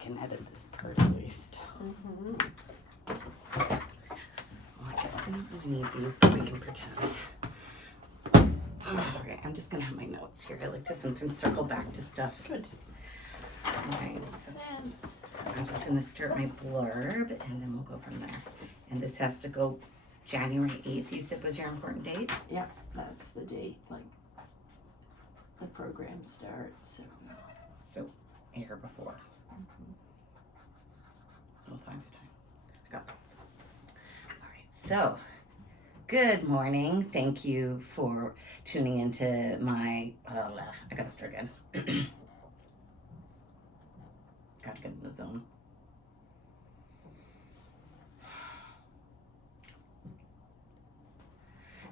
can edit this part at least. Well, I guess we don't really need these, but we can pretend. Alright, I'm just gonna have my notes here. I like to sometimes circle back to stuff. Good. Alright, so I'm just gonna start my blurb and then we'll go from there. And this has to go January 8th, you said was your important date? Yeah, that's the date, like, the program starts, So, air before. We'll find the time. I got lots. Alright, so, good morning. Thank you for tuning into my, I gotta start again. Gotta get in the zone.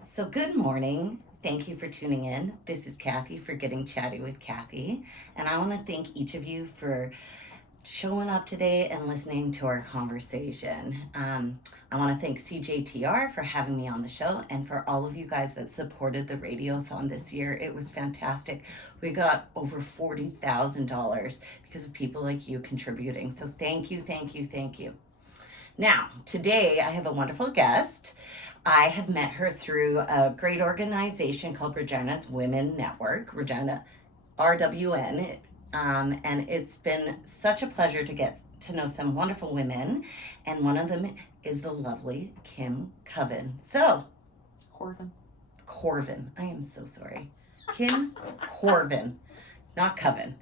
So good morning. Thank you for tuning in. This is Kathy for Getting Chatty with Kathy. And I want to thank each of you for showing up today and listening to our conversation. I want to thank CJTR for having me on the show and for all of you guys that supported the Radiothon this year. It was fantastic. We got over $40,000 because of people like you contributing. So thank you, thank you, thank you. Now, today I have a wonderful guest. I have met her through a great organization called Regina's Women Network, Regina RWN. And it's been such a pleasure to get to know some wonderful women. And one of them is the lovely Kim Korven. So, Korven. I am so sorry. Kim Korven, not Coven.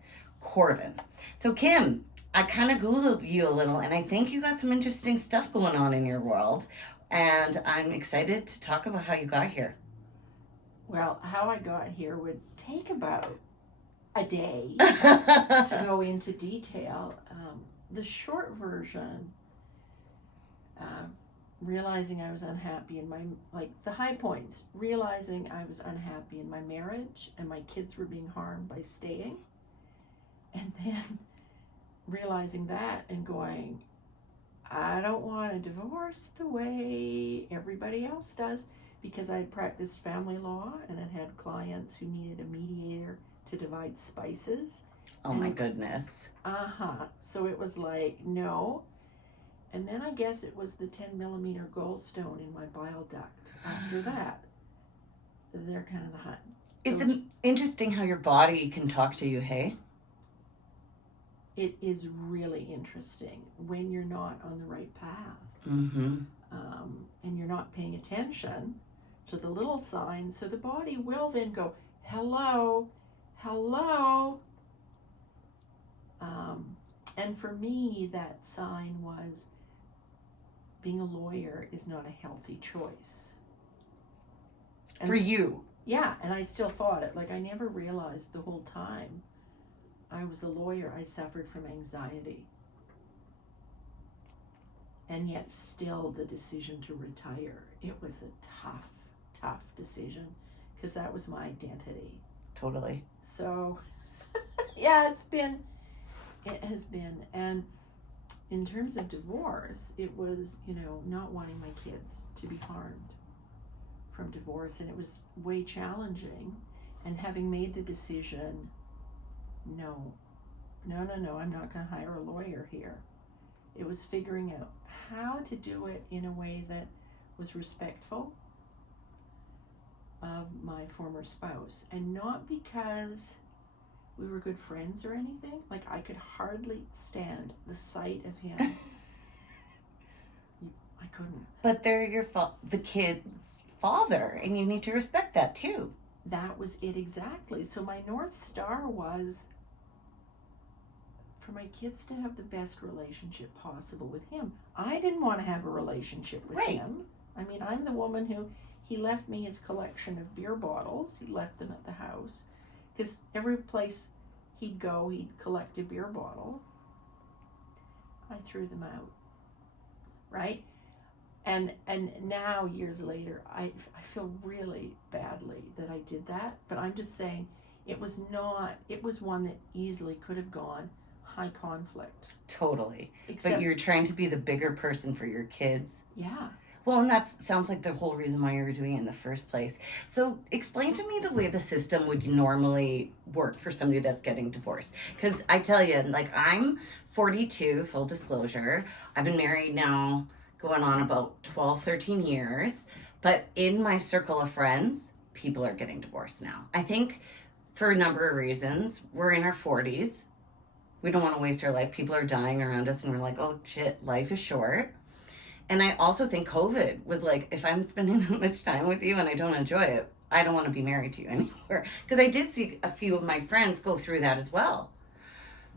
Korven. So Kim, I kind of Googled you a little and I think you got some interesting stuff going on in your world. And I'm excited to talk about how you got here. Well, how I got here would take about a day to go into detail. The short version, realizing I was unhappy in my, like the high points, realizing I was unhappy in my marriage and my kids were being harmed by staying. And then realizing that and going, I don't want a divorce the way everybody else does, because I had practiced family law and had had clients who needed a mediator to divide spices. Oh my goodness. So it was like, no. And then I guess it was the 10 millimeter gallstone in my bile duct. After that, they're kind of the hot. It's interesting how your body can talk to you, hey? It is really interesting when you're not on the right path. Mm-hmm. And you're not paying attention to the little signs. So the body will then go, hello, hello. And for me, that sign was being a lawyer is not a healthy choice. And for you? Yeah, and I still thought it. Like, I never realized the whole time I was a lawyer, I suffered from anxiety. And yet still the decision to retire, it was a tough decision, because that was my identity. Totally. So, yeah, it has been. And in terms of divorce, it was, not wanting my kids to be harmed from divorce. And it was way challenging. And having made the decision, no, I'm not going to hire a lawyer here. It was figuring out how to do it in a way that was respectful of my former spouse, and not because we were good friends or anything. Like, I could hardly stand the sight of him. I couldn't. But they're the kid's father, and you need to respect that too. That was it exactly. So my North Star was for my kids to have the best relationship possible with him. I didn't want to have a relationship with him. I mean, I'm the woman who, he left me his collection of beer bottles. He left them at the house, because every place he'd go, he'd collect a beer bottle. I threw them out, right? And now, years later, I feel really badly that I did that. But I'm just saying, it was one that easily could have gone high conflict. Totally. Except, but you're trying to be the bigger person for your kids. Yeah. Well, and that sounds like the whole reason why you're doing it in the first place. So, explain to me the way the system would normally work for somebody that's getting divorced. Because I tell you, like, I'm 42, full disclosure. I've been married now going on about 12, 13 years. But in my circle of friends, people are getting divorced now. I think for a number of reasons. We're in our 40s. We don't want to waste our life. People are dying around us, and we're like, oh shit, life is short. And I also think COVID was like, if I'm spending that much time with you and I don't enjoy it, I don't want to be married to you anymore. Because I did see a few of my friends go through that as well.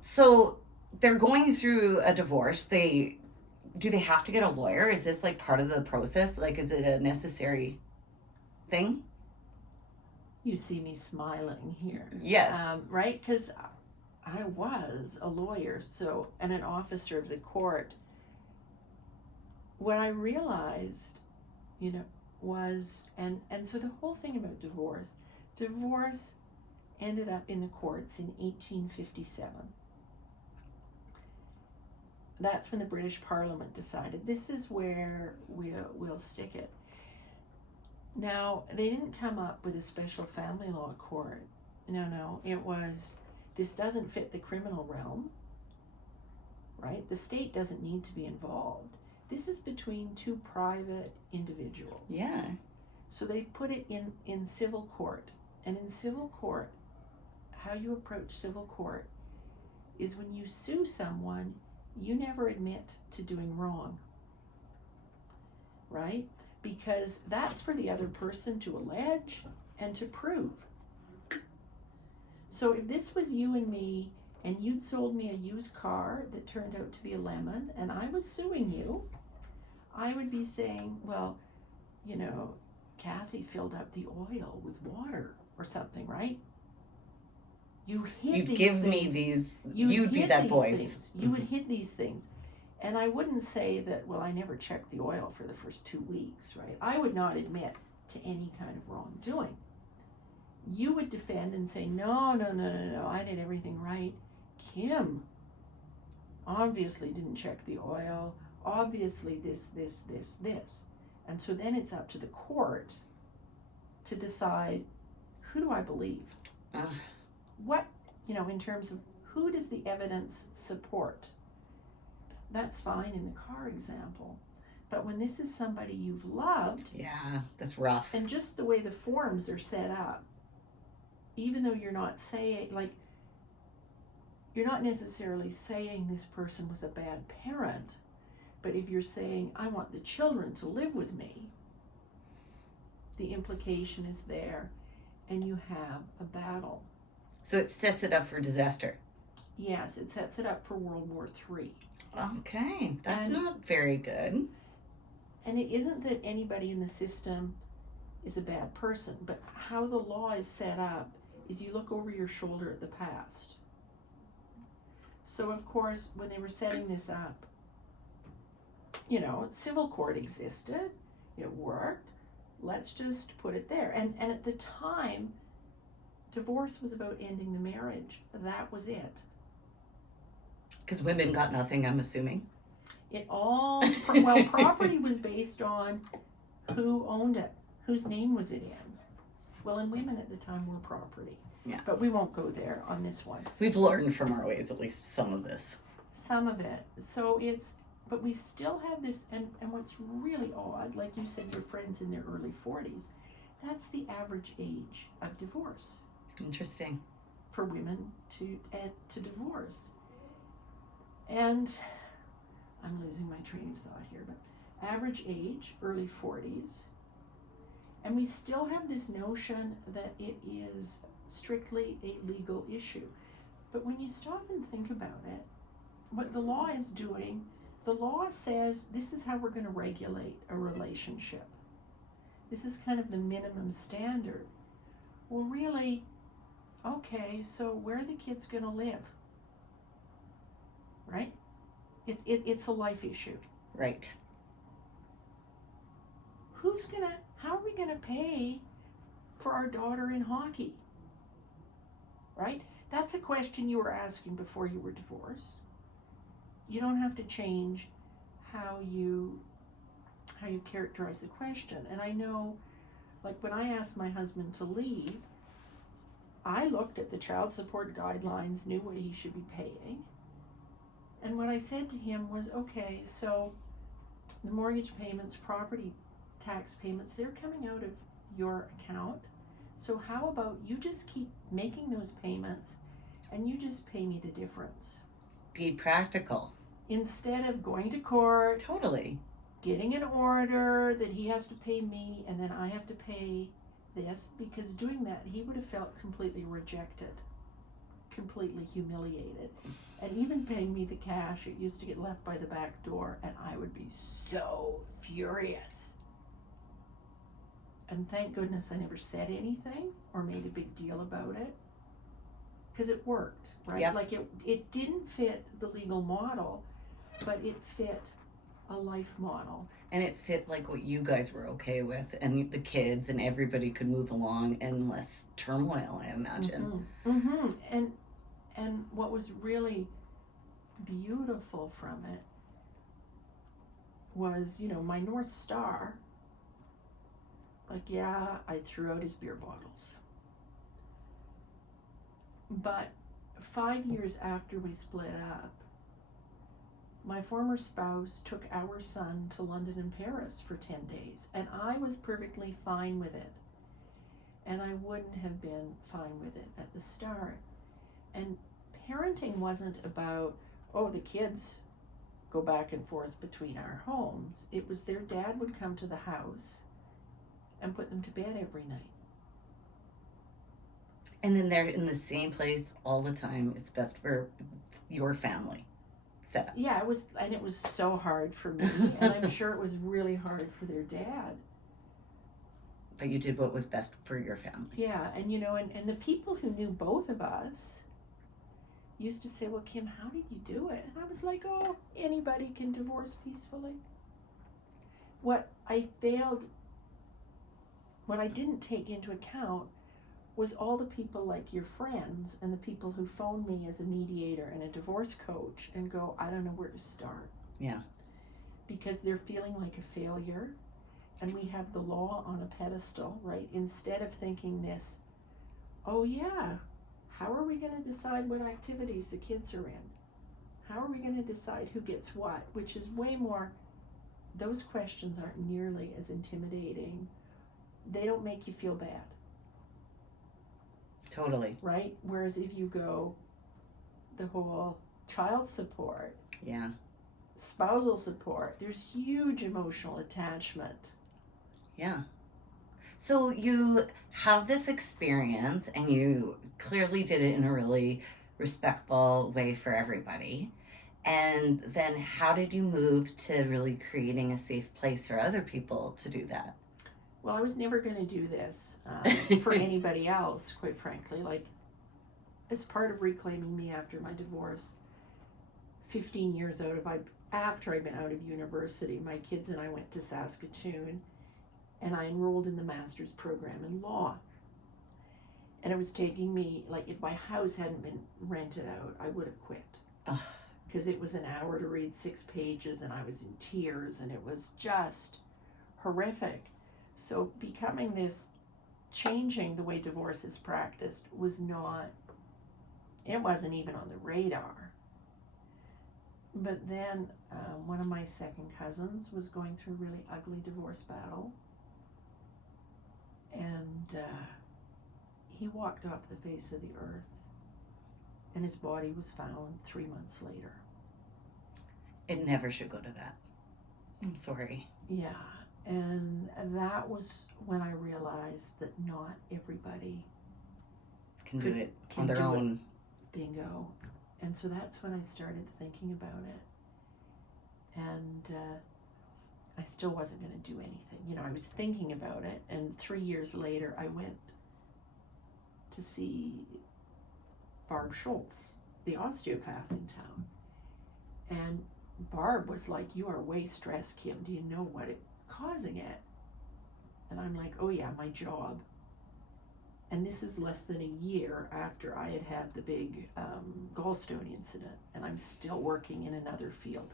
So they're going through a divorce. Do they have to get a lawyer? Is this like part of the process? Like, is it a necessary thing? You see me smiling here. Yes. Right? Because I was a lawyer, so, and an officer of the court. What I realized, was, and so the whole thing about divorce ended up in the courts in 1857. That's when the British Parliament decided this is where we'll stick it. Now, they didn't come up with a special family law court. No, it was, this doesn't fit the criminal realm, right? The state doesn't need to be involved. This is between two private individuals. Yeah. So they put it in civil court. And in civil court, how you approach civil court is when you sue someone, you never admit to doing wrong, right? Because that's for the other person to allege and to prove. So if this was you and me, and you'd sold me a used car that turned out to be a lemon, and I was suing you, I would be saying, well, Kathy filled up the oil with water or something, right? You hid You'd these give things. me these, You'd you'd be hid that these voice. things. You would hid these things. And I wouldn't say that, well, I never checked the oil for the first 2 weeks, right? I would not admit to any kind of wrongdoing. You would defend and say, no, I did everything right. Kim obviously didn't check the oil, obviously this. And so then it's up to the court to decide, who do I believe? What, in terms of who does the evidence support? That's fine in the car example. But when this is somebody you've loved, yeah, that's rough. and just the way the forms are set up, even though you're not saying, like, you're not necessarily saying this person was a bad parent, but if you're saying, I want the children to live with me, the implication is there, and you have a battle. So it sets it up for disaster. Yes, it sets it up for World War III. Okay, that's not very good. And it isn't that anybody in the system is a bad person, but how the law is set up is you look over your shoulder at the past. So of course, when they were setting this up, civil court existed, it worked, let's just put it there. And at the time, divorce was about ending the marriage. That was it. Because women got nothing, I'm assuming. Property was based on who owned it, whose name was it in. Well, and women at the time were property. Yeah. But we won't go there on this one. We've learned from our ways, at least some of this. Some of it. But we still have this, and what's really odd, like you said, your friends in their early 40s, that's the average age of divorce. Interesting. For women to divorce. And I'm losing my train of thought here, but average age, early 40s. And we still have this notion that it is strictly a legal issue. But when you stop and think about it, what the law is doing, the law says this is how we're going to regulate a relationship. This is kind of the minimum standard. Well, really, okay, so where are the kids going to live? Right? It's a life issue. Right. How are we gonna pay for our daughter in hockey? Right? That's a question you were asking before you were divorced. You don't have to change how you how you characterize the question. And I know, like when I asked my husband to leave, I looked at the child support guidelines, knew what he should be paying. And what I said to him was, okay, so the mortgage payments, property tax payments, they're coming out of your account. So how about you just keep making those payments and you just pay me the difference? Be practical. Instead of going to court, Totally. getting an order that he has to pay me and then I have to pay this, because doing that he would have felt completely rejected, completely humiliated. And even paying me the cash, it used to get left by the back door and I would be so furious. And thank goodness I never said anything or made a big deal about it, because it worked, right? Yep. Like it didn't fit the legal model, but it fit a life model. And it fit like what you guys were okay with, and the kids and everybody could move along in less turmoil, I imagine. And what was really beautiful from it was, my North Star, like, yeah, I threw out his beer bottles. But 5 years after we split up, my former spouse took our son to London and Paris for 10 days, and I was perfectly fine with it. And I wouldn't have been fine with it at the start. And parenting wasn't about, the kids go back and forth between our homes. It was their dad would come to the house and put them to bed every night. And then they're in the same place all the time. It's best for your family setup. Yeah, it was so hard for me, and I'm sure it was really hard for their dad. But you did what was best for your family. Yeah, and and the people who knew both of us used to say, well, Kim, how did you do it? And I was like, anybody can divorce peacefully. What I didn't take into account was all the people like your friends and the people who phone me as a mediator and a divorce coach and go, I don't know where to start. Yeah. Because they're feeling like a failure, and we have the law on a pedestal, right? Instead of thinking this, how are we going to decide what activities the kids are in? How are we going to decide who gets what? Which is way more, those questions aren't nearly as intimidating. They don't make you feel bad. Totally. Right? Whereas if you go the whole child support, yeah, spousal support, there's huge emotional attachment. Yeah. So you have this experience and you clearly did it in a really respectful way for everybody. And then how did you move to really creating a safe place for other people to do that? Well, I was never going to do this for anybody else, quite frankly. Like, as part of reclaiming me after my divorce, 15 years after I'd been out of university, my kids and I went to Saskatoon, and I enrolled in the master's program in law. And it was taking me, like, if my house hadn't been rented out, I would have quit. Because it was an hour to read 6 pages, and I was in tears, and it was just horrific. So changing the way divorce is practiced it wasn't even on the radar. But then one of my second cousins was going through a really ugly divorce battle. And he walked off the face of the earth. And his body was found 3 months later. It never should go to that. I'm sorry. Yeah. And that was when I realized that not everybody can do it on their own. Bingo. And so that's when I started thinking about it. And I still wasn't going to do anything. I was thinking about it. And 3 years later, I went to see Barb Schultz, the osteopath in town. And Barb was like, you are way stressed, Kim. Do you know what it's causing it? And I'm like, oh yeah, my job. And this is less than a year after I had the big gallstone incident, and I'm still working in another field.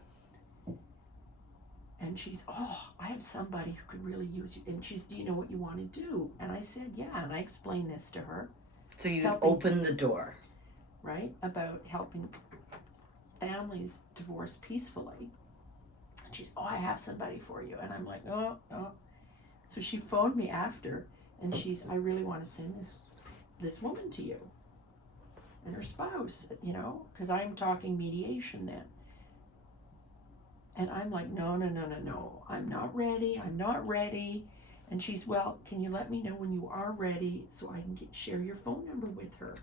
And she's, oh, I have somebody who could really use you. And she's, do you know what you want to do? And I said, yeah. And I explained this to her. So you opened the door. Right? About helping families divorce peacefully. And she's, oh, I have somebody for you. And I'm like, oh. So she phoned me after, and she's, I really want to send this woman to you. And her spouse, you know, because I'm talking mediation then. And I'm like, no, I'm not ready. And she's, well, can you let me know when you are ready so I can share your phone number with her?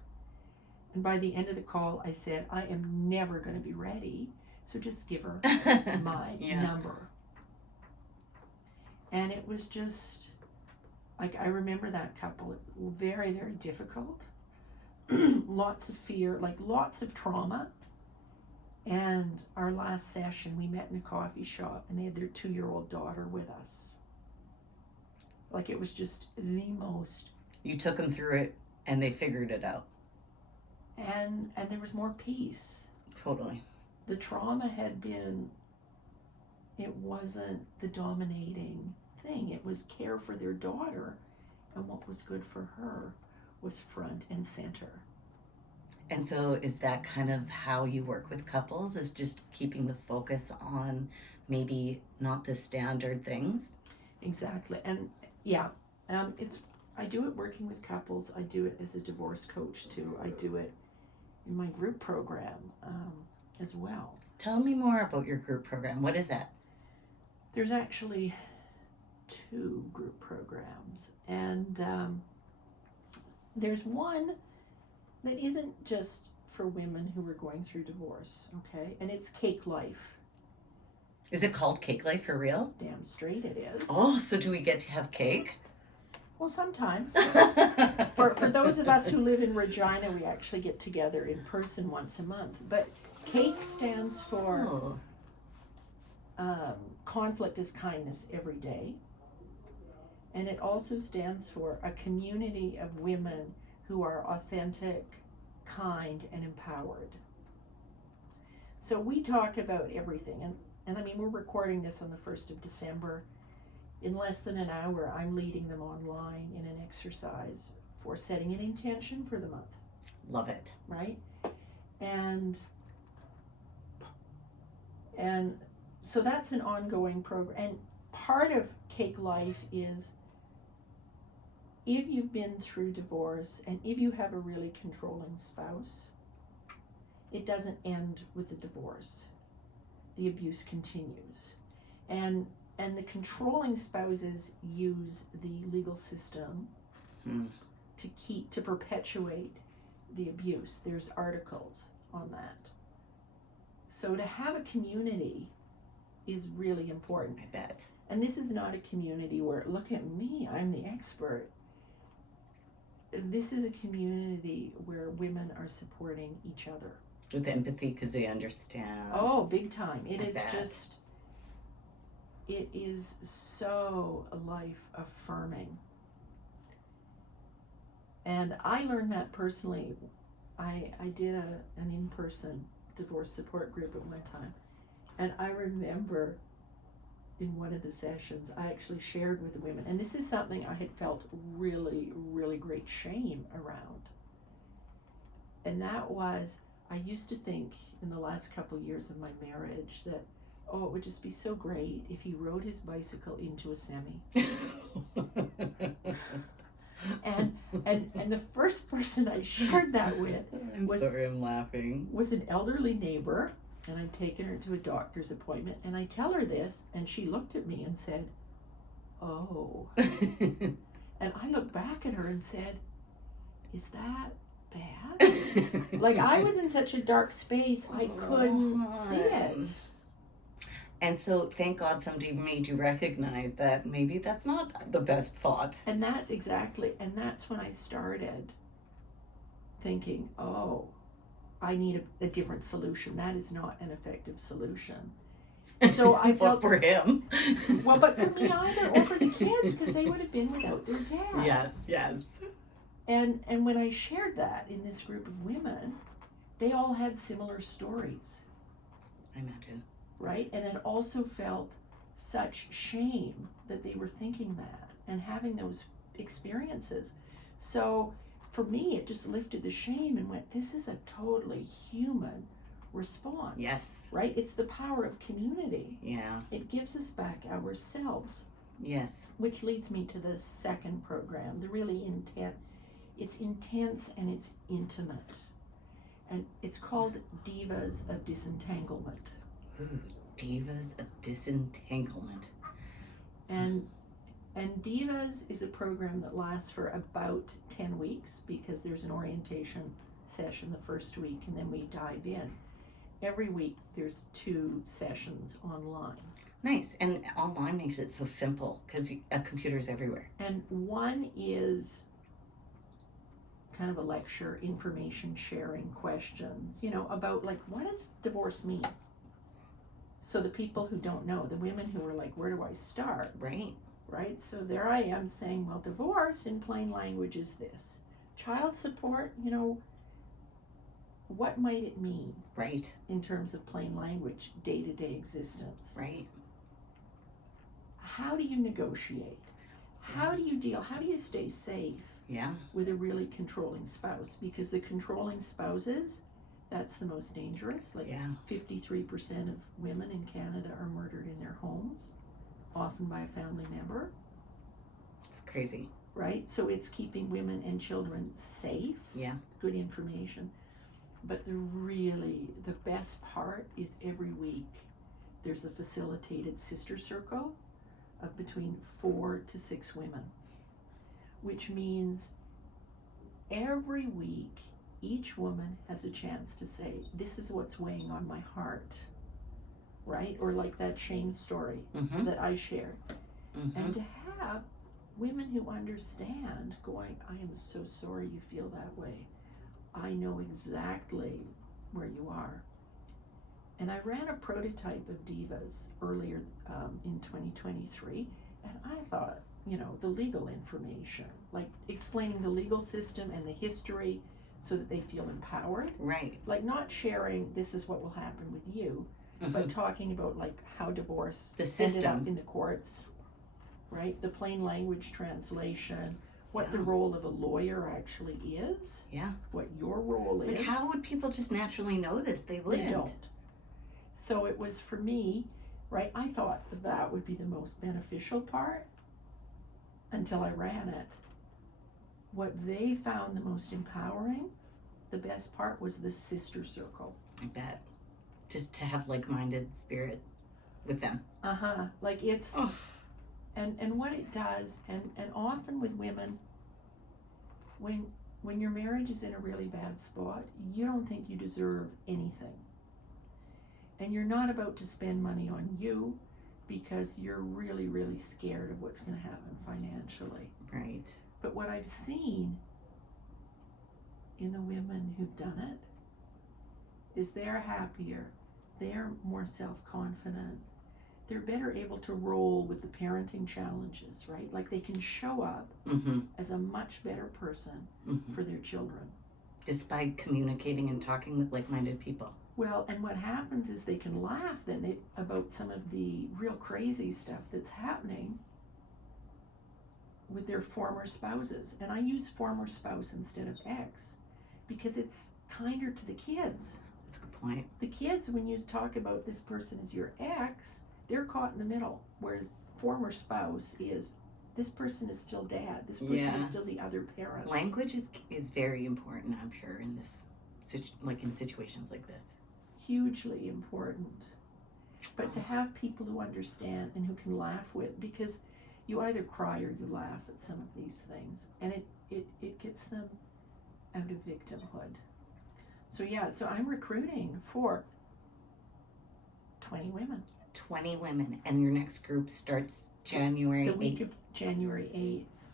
And by the end of the call, I said, I am never going to be ready, so just give her my number. And it was just, like, I remember that couple, very, very difficult. Lots of fear, like lots of trauma. And our last session, we met in a coffee shop, and they had their 2-year-old daughter with us. Like, it was just the most. You took them through it, and they figured it out. And there was more peace. Totally. The trauma had been, it wasn't the dominating thing. It was care for their daughter, and what was good for her was front and center. And so is that kind of how you work with couples, is just keeping the focus on maybe not the standard things? Exactly. And yeah, I do it working with couples. I do it as a divorce coach too. I do it in my group program as well. Tell me more about your group program. What is that? There's actually 2 group programs. And there's one that isn't just for women who are going through divorce, okay? And it's Cake Life. Is it called Cake Life for real? Damn straight it is. Oh, so do we get to have cake? Well, sometimes. For those of us who live in Regina, we actually get together in person once a month. But CAKE stands for Conflict is Kindness Every Day. And it also stands for a community of women who are authentic, kind, and empowered. So we talk about everything. And I mean, we're recording this on the 1st of December. In less than an hour, I'm leading them online in an exercise for setting an intention for the month. Love it. Right? And so that's an ongoing program. And part of Cake Life is, if you've been through divorce and if you have a really controlling spouse, it doesn't end with the divorce. The abuse continues. And the controlling spouses use the legal system to perpetuate the abuse. There's articles on that. So to have a community is really important. I bet. And this is not a community where, look at me, I'm the expert. This is a community where women are supporting each other. With empathy, because they understand. Oh, big time. It is so life affirming. And I learned that personally. I did an in-person divorce support group at one time. And I remember in one of the sessions, I actually shared with the women, and this is something I had felt really, really great shame around. And that was, I used to think in the last couple of years of my marriage that, oh, it would just be so great if he rode his bicycle into a semi. and the first person I shared that with I'm laughing. Was an elderly neighbor. And I'd taken her to a doctor's appointment, and I tell her this, and she looked at me and said, oh. And I looked back at her and said, is that bad? Like, I was in such a dark space, I couldn't see it. And so, thank God somebody made you recognize that maybe that's not the best thought. And that's when I started thinking, oh, I need a different solution. That is not an effective solution. So I felt for him. Well, but for me either, or for the kids, because they would have been without their dad. Yes. And when I shared that in this group of women, they all had similar stories. I imagine. Right? And then also felt such shame that they were thinking that and having those experiences. So for me, it just lifted the shame and went, this is a totally human response. Yes. Right? It's the power of community. Yeah. It gives us back ourselves. Yes. Which leads me to the second program, the really it's intense and it's intimate. And it's called Divas of Disentanglement. Ooh, Divas of Disentanglement. And Divas is a program that lasts for about 10 weeks because there's an orientation session the first week and then we dive in. Every week there's 2 sessions online. Nice. And online makes it so simple because a computer's everywhere. And one is kind of a lecture, information sharing, questions, about like, what does divorce mean? So the people who don't know, the women who are like, where do I start? Right? So there I am saying, well, divorce in plain language is this. Child support, what might it mean? Right. In terms of plain language, day-to-day existence. Right. How do you negotiate? How do you deal? How do you stay safe? Yeah. With a really controlling spouse? Because the controlling spouses, that's the most dangerous. Like 53% of women in Canada are murdered in their homes, often by a family member. It's crazy. Right? So it's keeping women and children safe. Yeah. Good information. But the best part is every week there's a facilitated sister circle of between 4 to 6 women, which means every week each woman has a chance to say, this is what's weighing on my heart, right? Or like that shame story that I shared. And to have women who understand going, I am so sorry you feel that way. I know exactly where you are. And I ran a prototype of Divas earlier in 2023, and I thought, the legal information, like explaining the legal system and the history so that they feel empowered. Right. Like not sharing, this is what will happen with you, but talking about like how divorce ended up in the courts, right? The plain language translation, what the role of a lawyer actually is. Yeah. What your role is. Like how would people just naturally know this? They wouldn't. They don't. So it was for me, right? I thought that would be the most beneficial part until I ran it. What they found the most empowering, the best part was the sister circle. I bet. Just to have like-minded spirits with them. Like it's, and what it does, and often with women, when your marriage is in a really bad spot, you don't think you deserve anything. And you're not about to spend money on you because you're really, really scared of what's going to happen financially. Right. But what I've seen in the women who've done it is they're happier, they're more self-confident, they're better able to roll with the parenting challenges, right? Like they can show up as a much better person for their children. Despite communicating and talking with like-minded people. Well, and what happens is they can laugh then about some of the real crazy stuff that's happening with their former spouses. And I use former spouse instead of ex because it's kinder to the kids. That's a good point. The kids, when you talk about this person as your ex, they're caught in the middle. Whereas former spouse is, this person is still dad. This person is still the other parent. Language is very important, I'm sure, in this, in situations like this. Hugely important. But to have people who understand and who can laugh with, because you either cry or you laugh at some of these things, and it gets them out of victimhood. So I'm recruiting for 20 women. 20 women, and your next group starts January 8th. The week of January 8th.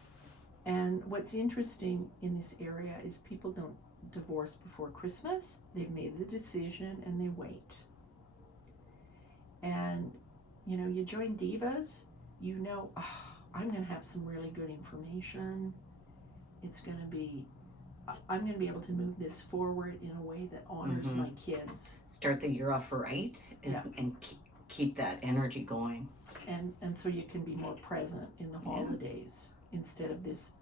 And what's interesting in this area is people don't divorce before Christmas. They've made the decision and they wait. And, you join Divas, I'm going to have some really good information. I'm going to be able to move this forward in a way that honors my kids. Start the year off right and keep that energy going. And so you can be more present in the holidays instead of this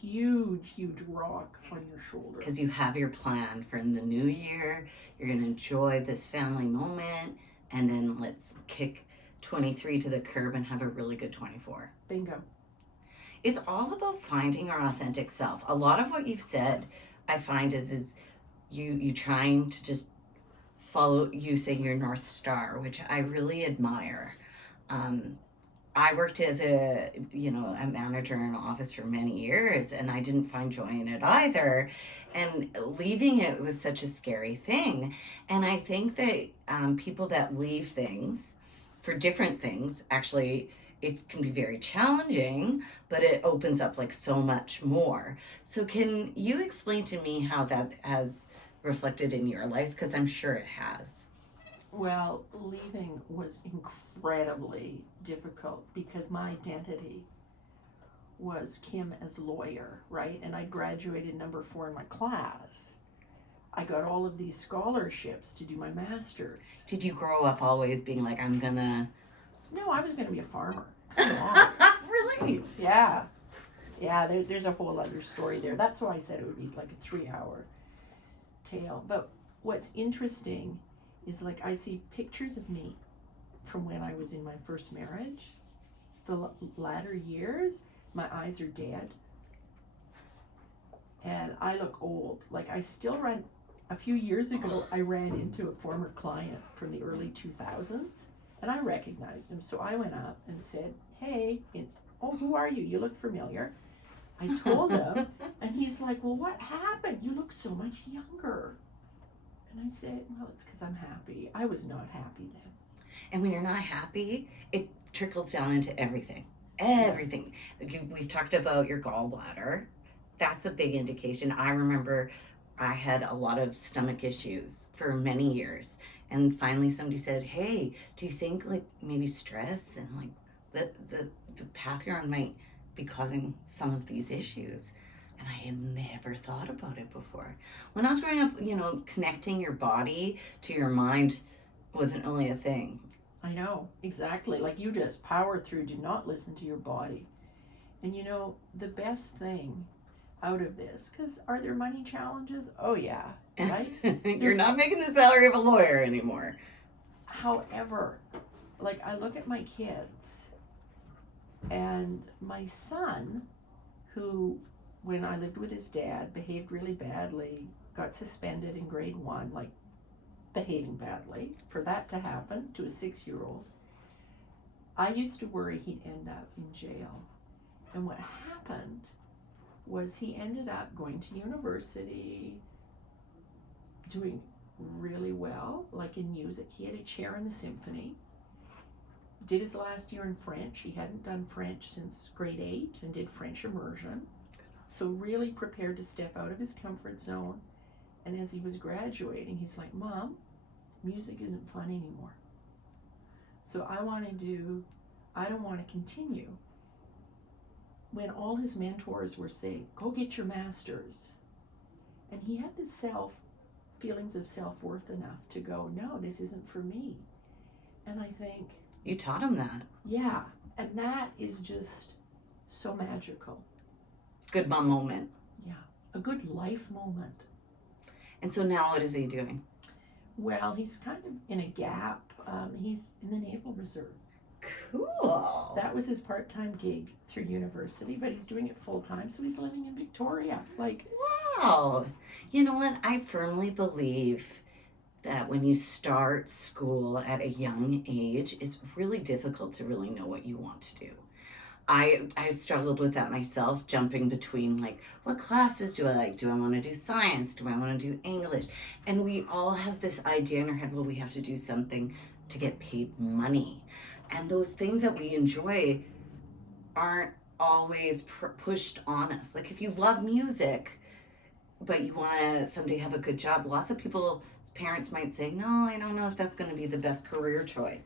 huge rock on your shoulder. Because you have your plan for in the new year, you're going to enjoy this family moment, and then let's kick 23 to the curb and have a really good 24. Bingo. It's all about finding our authentic self. A lot of what you've said, I find is you trying to just follow, you say your North Star, which I really admire. I worked as a manager in an office for many years, and I didn't find joy in it either. And leaving it was such a scary thing. And I think that people that leave things for different things, actually, it can be very challenging, but it opens up like so much more. So can you explain to me how that has reflected in your life? Because I'm sure it has. Well, leaving was incredibly difficult because my identity was Kim as lawyer, right? And I graduated number 4 in my class. I got all of these scholarships to do my master's. Did you grow up always being like, I'm gonna... No, I was gonna be a farmer. Come on. Really? Yeah. Yeah, there's a whole other story there. That's why I said it would be like a 3-hour tale. But what's interesting is like I see pictures of me from when I was in my first marriage. The latter years, my eyes are dead. And I look old. Like I still a few years ago, I ran into a former client from the early 2000s and I recognized him. So I went up and said, hey, who are you? You look familiar. I told him and he's like, well, what happened? You look so much younger. And I said, well, it's because I'm happy. I was not happy then. And when you're not happy, it trickles down into everything. Everything. We've talked about your gallbladder. That's a big indication. I remember I had a lot of stomach issues for many years. And finally somebody said, hey, do you think like maybe stress and like the path you're on might be causing some of these issues? And I had never thought about it before. When I was growing up, connecting your body to your mind wasn't really a thing. I know, exactly. Like you just power through, do not listen to your body. And the best thing out of this, because are there money challenges? Oh yeah, right? You're not making the salary of a lawyer anymore. However, like I look at my kids and my son, who when I lived with his dad, behaved really badly, got suspended in grade 1, like behaving badly. For that to happen to a 6-year-old, I used to worry he'd end up in jail. And what happened was he ended up going to university, doing really well, like in music. He had a chair in the symphony, did his last year in French. He hadn't done French since grade 8 and did French immersion. So really prepared to step out of his comfort zone. And as he was graduating, he's like, Mom, music isn't fun anymore. So I don't want to continue. When all his mentors were saying, go get your master's. And he had this feelings of self-worth enough to go, no, this isn't for me. And I think... You taught him that. Yeah. And that is just so magical. Good mom moment. Yeah, a good life moment. And so now what is he doing? Well, he's kind of in a gap. He's in the Naval Reserve. Cool. That was his part-time gig through university, but he's doing it full-time, so he's living in Victoria. Like, wow. You know what? I firmly believe that when you start school at a young age, it's really difficult to really know what you want to do. I struggled with that myself, jumping between like, what classes do I like? Do I want to do science? Do I want to do English? And we all have this idea in our head, well, we have to do something to get paid money. And those things that we enjoy aren't always pushed on us. Like if you love music, but you want to someday have a good job, lots of people's parents might say, no, I don't know if that's going to be the best career choice.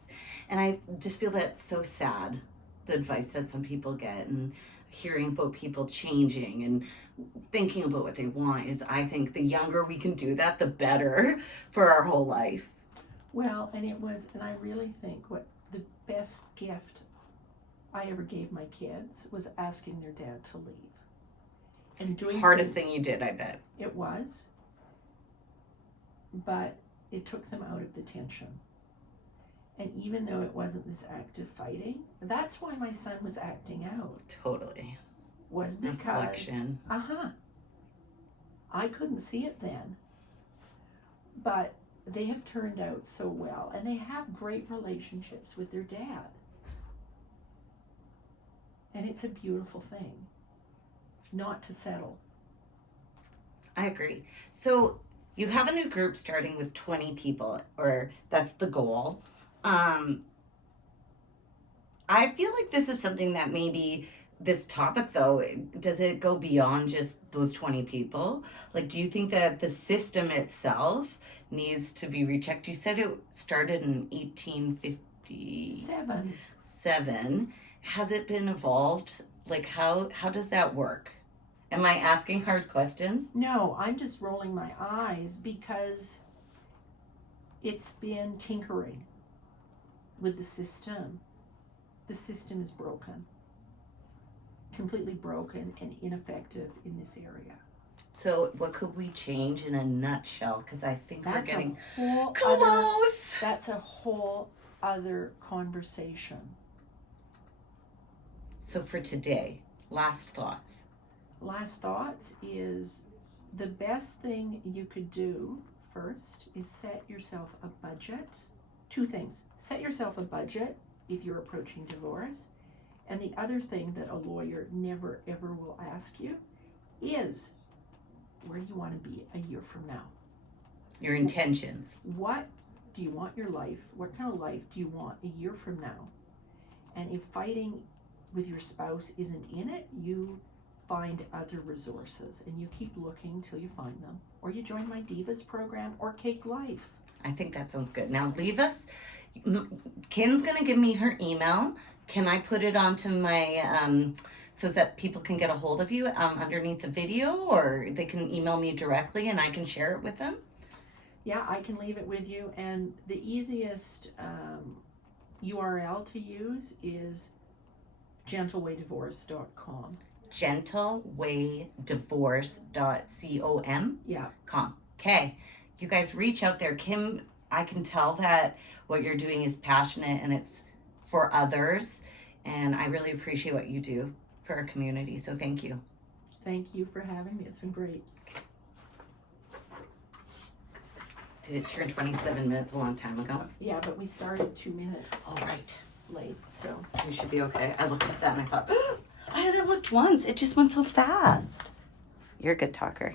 And I just feel that's so sad, the advice that some people get, and hearing about people changing and thinking about what they want is, I think the younger we can do that, the better for our whole life. Well, and I really think what the best gift I ever gave my kids was asking their dad to leave. And doing Hardest thing you did, I bet. It was. But it took them out of the tension. And even though it wasn't this active fighting, that's why my son was acting out. Totally. Was because Reflection. I couldn't see it then. But they have turned out so well, and they have great relationships with their dad. And it's a beautiful thing not to settle. I agree. So you have a new group starting with 20 people, or that's the goal. I feel like this is something that maybe this topic, though, does it go beyond just those 20 people? Like, do you think that the system itself needs to be rechecked? You said it started in 1857. Has it been evolved? Like, how does that work? Am I asking hard questions? No, I'm just rolling my eyes because it's been tinkering with the system. The system is broken. Completely broken and ineffective in this area. So what could we change in a nutshell? Because I think we're getting close. That's a whole other conversation. So for today, last thoughts. Last thoughts is the best thing you could do first is set yourself a budget. Two things. Set yourself a budget if you're approaching divorce. And the other thing that a lawyer never ever will ask you is, where do you want to be a year from now? Your intentions. What do you want your life? What kind of life do you want a year from now? And if fighting with your spouse isn't in it, you find other resources and you keep looking till you find them. Or you join my Divas program or Cake Life. I think that sounds good. Now leave us. Kim's going to give me her email. Can I put it onto my, so that people can get a hold of you underneath the video, or they can email me directly and I can share it with them? Yeah, I can leave it with you. And the easiest URL to use is gentlewaydivorce.com. gentlewaydivorce.com. Yeah. Okay. You guys reach out there. Kim, I can tell that what you're doing is passionate and it's for others. And I really appreciate what you do for our community. So thank you. Thank you for having me. It's been great. Did it turn 27 minutes a long time ago? Yeah, but we started 2 minutes All right. late, so. We should be okay. I looked at that and I thought, I hadn't looked once. It just went so fast. You're a good talker.